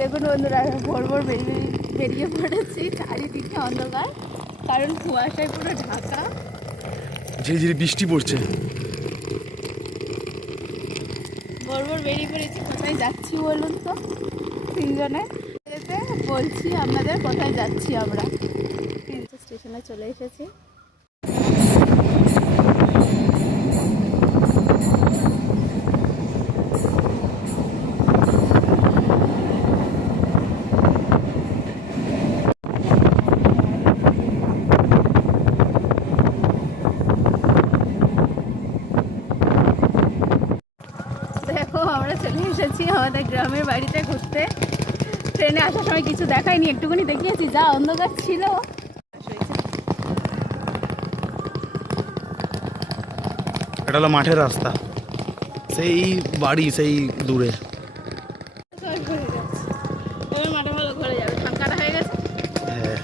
দেখুন বন্ধুরা, ভোর ভোর বেরিয়ে পড়েছি, চারিদিকে অন্ধকার, কারণ কুয়াশায় পুরো ঢাকা, ঝিরিঝিরি বৃষ্টি পড়ছে। ভোর ভোর বেরিয়ে পড়েছি। কোথায় যাচ্ছি বলুন তো? তিনজনে বলছি আপনাদের কোথায় যাচ্ছি আমরা। স্টেশনে চলে এসেছি। আমরা চলে এসেছি আমাদের গ্রামের বাড়িতে ঘুরতে। ট্রেনে আসার সময় কিছু দেখায়নি, একটুখানি দেখিয়েছি, যা অন্ধকার ছিল। এটা হলো মাঠের রাস্তা, সেই বাড়ি সেই দূরে। মাঠে ভালো ঘুরে যাবে, ফাঁকাটা হয়ে গেছে। হ্যাঁ,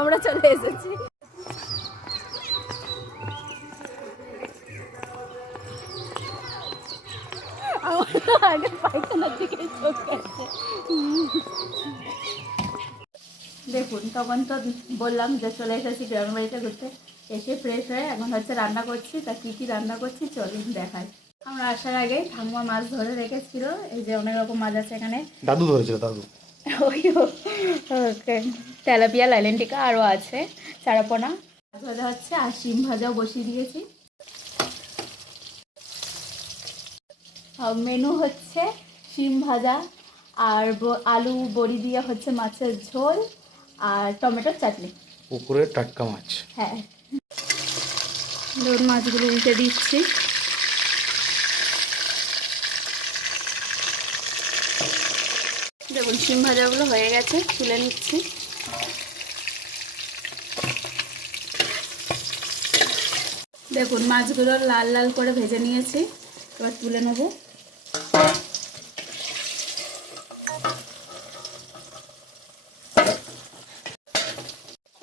আমরা চলে এসেছি। আগে পায়খানার দিকে চোখ গেছে। দেখুন, তখন তো বললাম যে চলে এসেছি গ্রামের বাড়িতে ঘুরতে। এসে ফ্রেশ হয়ে এখন হচ্ছে রান্না করছি। তা কী কী রান্না করছি চলুন দেখাই। আমরা আসার আগে ঠাকুমা মাছ ধরে রেখেছিল, এই যে অনেক রকম মাছ আছে এখানে। দাদু ধরেছিল, দাদু। ওই তেলাপিয়া, লাইলেন্টিকা আরও আছে, চারাপোনা ভাজা হচ্ছে, আর শিম ভাজাও বসিয়ে দিয়েছি। মেনু হচ্ছে শিম ভাজা আর আলু বড়ি দিয়ে হচ্ছে মাছের ঝোল আর টমেটোর চাটনি, পুকুরের টাটকা মাছ। হ্যাঁ, ধরুন মাছগুলো উঠে দিচ্ছি। দেখুন শিম ভাজাগুলো হয়ে গেছে, তুলে নিচ্ছি। দেখুন মাছগুলো লাল লাল করে ভেজে নিয়েছি, এবার তুলে নেব।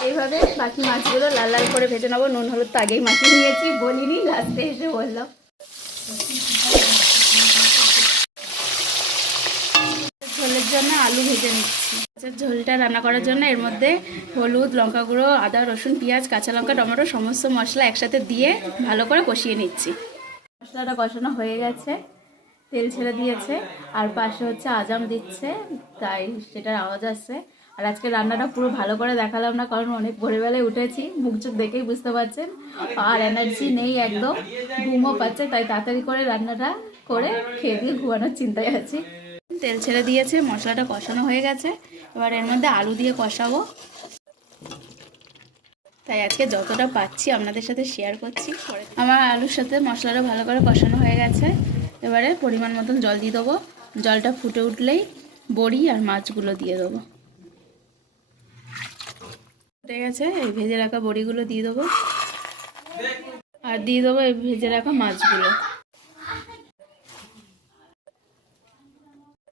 এইভাবে বাকি মাছগুলো লাল লাল করে ভেজে নেবো। নুন হলুদ তো আগেই মাখিয়ে নিয়েছি, বলিনি, লাস্টে এসে বললাম। ঝোলের জন্য আলু ভেজে নিচ্ছি। ঝোলটা রান্না করার জন্য এর মধ্যে হলুদ, লঙ্কা গুঁড়ো, আদা, রসুন, পেঁয়াজ, কাঁচা লঙ্কা, টমেটো সমস্ত মশলা একসাথে দিয়ে ভালো করে কষিয়ে নিচ্ছি। মশলাটা কষানো হয়ে গেছে, তেল ছেড়ে দিয়েছে, আর পাশে হচ্ছে আজাম দিচ্ছে, তাই সেটার আওয়াজ আসছে। আর আজকে রান্নাটা পুরো ভালো করে দেখালাম না, কারণ অনেক ভোরবেলায় উঠেছি, মুখ চোখ দেখেই বুঝতে পারছেন, আর এনার্জি নেই একদম, ঘুমও পাচ্ছে, তাই তাড়াতাড়ি করে রান্নাটা করে খেয়ে দিয়ে ঘুমানোর চিন্তায় আছি। তেল ছেড়ে দিয়েছে, মশলাটা কষানো হয়ে গেছে, এবার এর মধ্যে আলু দিয়ে কষাবো। তাই আজকে যতটা পাচ্ছি আপনাদের সাথে শেয়ার করছি। আমার আলুর সাথে মশলাটা ভালো করে কষানো হয়ে গেছে, এবারে পরিমাণ মতন জল দিয়ে দেবো। জলটা ফুটে উঠলেই বড়ি আর মাছগুলো দিয়ে দেবো। ফুটে গেছে, এই ভেজে রাখা বড়িগুলো দিয়ে দেবো, আর দিয়ে দেবো এই ভেজে রাখা মাছগুলো।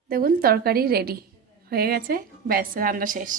দেখুন তরকারি রেডি হয়ে গেছে, ব্যাস রান্না শেষ।